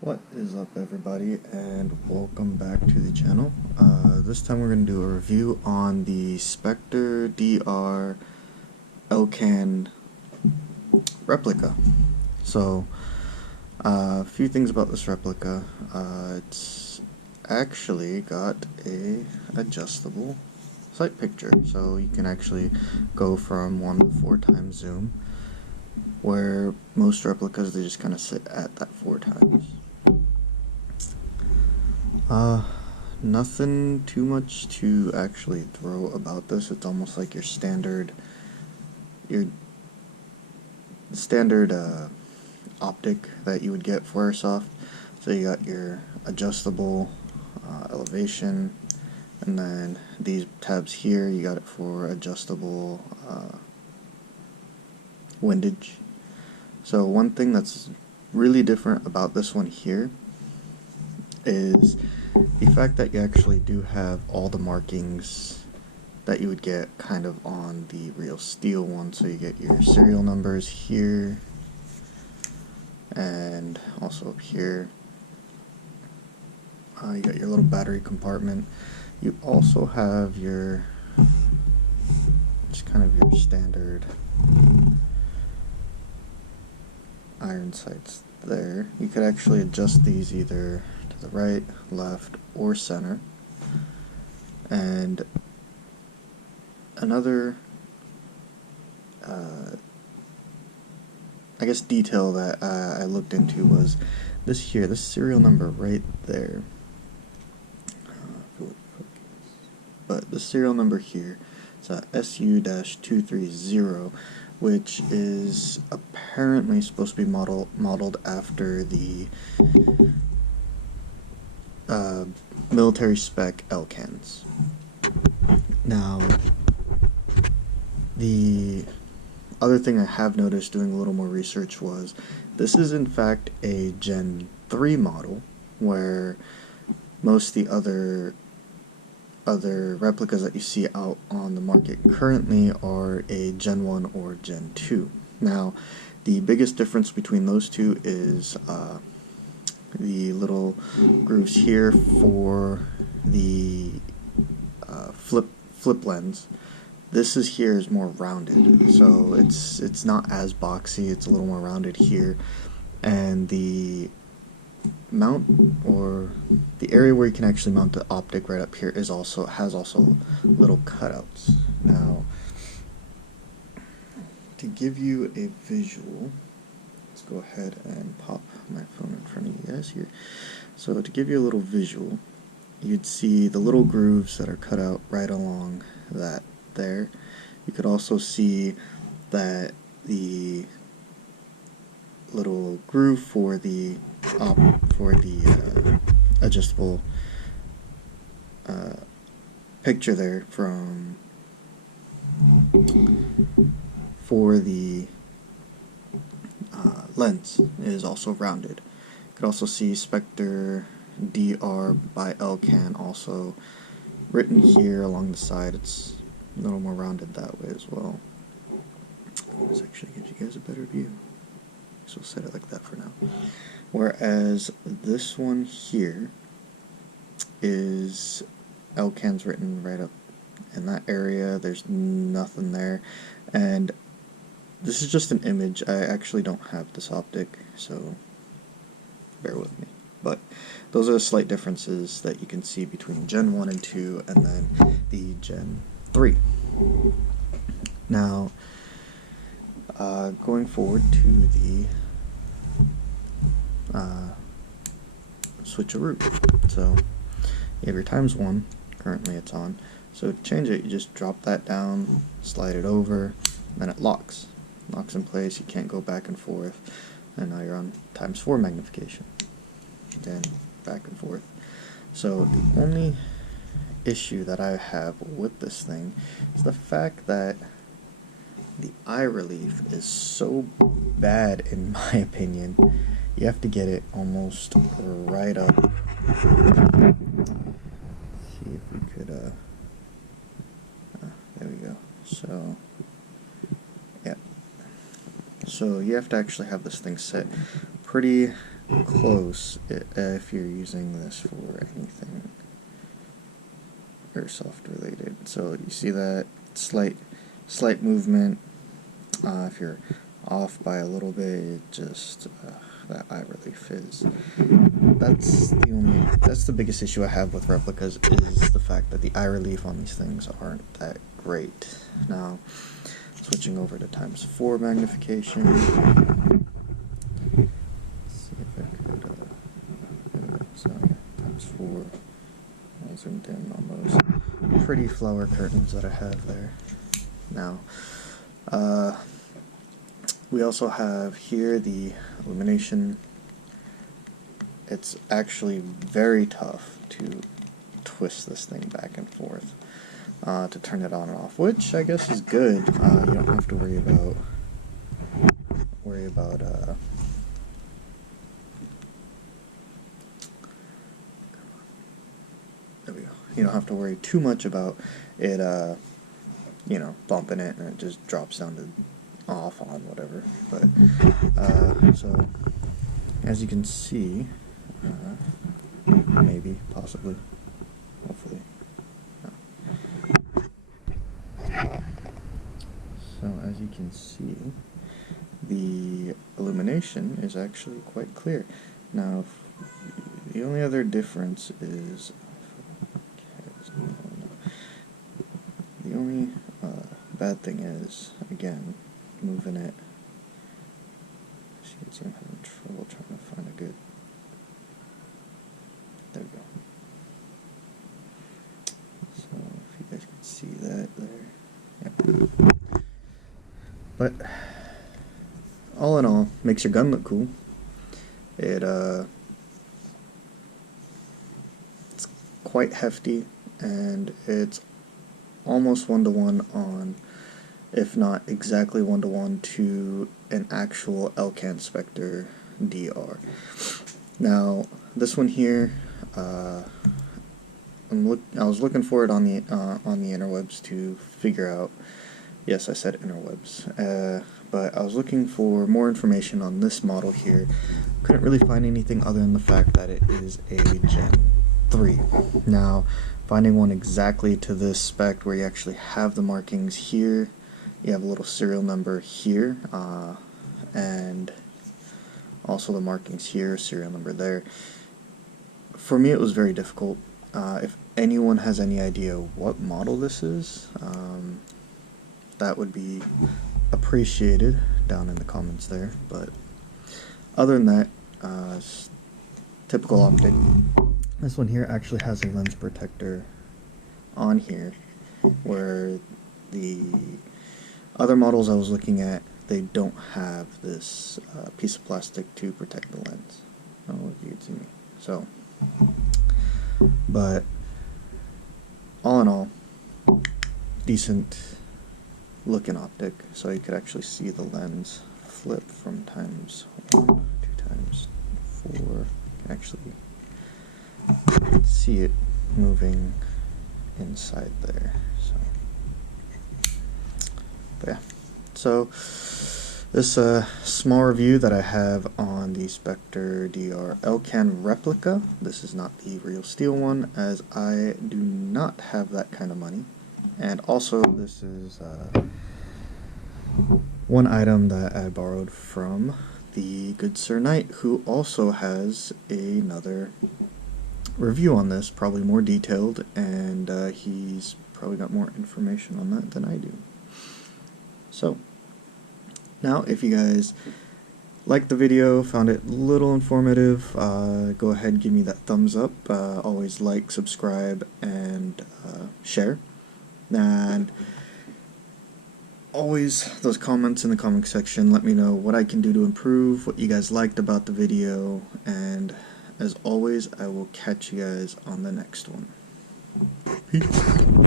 What is up, everybody, and welcome back to the channel. This time we're going to do a review on the SpecterDR Elcan Replica. So, a few things about this replica. It's actually got a adjustable sight picture, so you can actually go from 1 to 4 times zoom, where most replicas they just kind of sit at that 4 times. Nothing too much to actually throw about this. It's almost like your standard optic that you would get for airsoft. So you got your adjustable elevation, and then these tabs here, you got it for adjustable windage. So one thing that's really different about this one here is the fact that you actually do have all the markings that you would get kind of on the real steel one. So you get your serial numbers here and also up here. You got your little battery compartment. You also have your just kind of your standard iron sights there. You could actually adjust these either to the right, left, or center. And another I guess detail that I looked into was this here, this serial number right there. But the serial number here is SU-230, which is apparently supposed to be modeled after the military spec Elcans. Now, the other thing I have noticed doing a little more research was this is in fact a Gen 3 model, where most of the other replicas that you see out on the market currently are a Gen 1 or Gen 2. Now, the biggest difference between those two is the little grooves here for the flip lens. This is more rounded, so it's not as boxy. It's a little more rounded here, and the mount, or the area where you can actually mount the optic right up here, has also little cutouts. Now, to give you a visual, let's go ahead and pop my phone in front of you guys here. So to give you a little visual, you'd see the little grooves that are cut out right along that there. You could also see that the little groove for the adjustable picture there for the lens is also rounded. You could also see SpecterDR by Elcan also written here along the side. It's a little more rounded that way as well. This actually gives you guys a better view, so we'll set it like that for now. Whereas this one here is Elcan's written right up in that area. There's nothing there, and this is just an image. I actually don't have this optic, so bear with me. But those are the slight differences that you can see between Gen 1 and 2 and then the Gen 3. Now, going forward to the switcheroo. So you have your ×1, currently it's on. So to change it, you just drop that down, slide it over, and then it locks in place. You can't go back and forth, and now you're on ×4 magnification. Then back and forth. So the only issue that I have with this thing is the fact that the eye relief is so bad, in my opinion. You have to get it almost right up. See if we could there we go. So yeah, so you have to actually have this thing set pretty close if you're using this for anything airsoft related. So you see that slight movement. If you're off by a little bit, it just that eye relief is. That's the biggest issue I have with replicas, is the fact that the eye relief on these things aren't that great. Now, switching over to ×4 magnification. Let's see if I could. So yeah, ×4. I zoomed in on those pretty flower curtains that I have there. Now, we also have here the illumination. It's actually very tough to twist this thing back and forth to turn it on and off, which I guess is good. You don't have to worry about there we go. You don't have to worry too much about it, you know, bumping it and it just drops down to off, on, whatever. But so as you can see, maybe, possibly, hopefully. No. So as you can see, the illumination is actually quite clear. Now, the only other difference is, the only bad thing is, again, moving it. As you can see, I'm having trouble trying to find a good. There we go. So if you guys can see that there, yeah. But all in all, makes your gun look cool. It's quite hefty, and it's almost 1-to-1 on, if not exactly 1-to-1 to an actual Elcan SpecterDR. Now, this one here, I was looking for it on the interwebs to figure out. Yes, I said interwebs. But I was looking for more information on this model here. Couldn't really find anything other than the fact that it is a Gen 3. Now, finding one exactly to this spec where you actually have the markings here, you have a little serial number here, and also the markings here, serial number there. For me, it was very difficult. If anyone has any idea what model this is, that would be appreciated down in the comments there. But other than that, typical optic. This one here actually has a lens protector on here, where the other models I was looking at, they don't have this piece of plastic to protect the lens. I don't know if you can see me. So, but all in all, decent looking optic, so you could actually see the lens flip from ×1 to ×4. You can actually see it moving inside there. So, but yeah. So this small review that I have on the SpecterDR Elcan Replica. This is not the real steel one, as I do not have that kind of money. And also, this is one item that I borrowed from the good Sir Knight, who also has another review on this, probably more detailed, and he's probably got more information on that than I do. So, now if you guys liked the video, found it a little informative, go ahead and give me that thumbs up. Always like, subscribe, and share. And always those comments in the comment section, let me know what I can do to improve, what you guys liked about the video, and as always, I will catch you guys on the next one. Peace.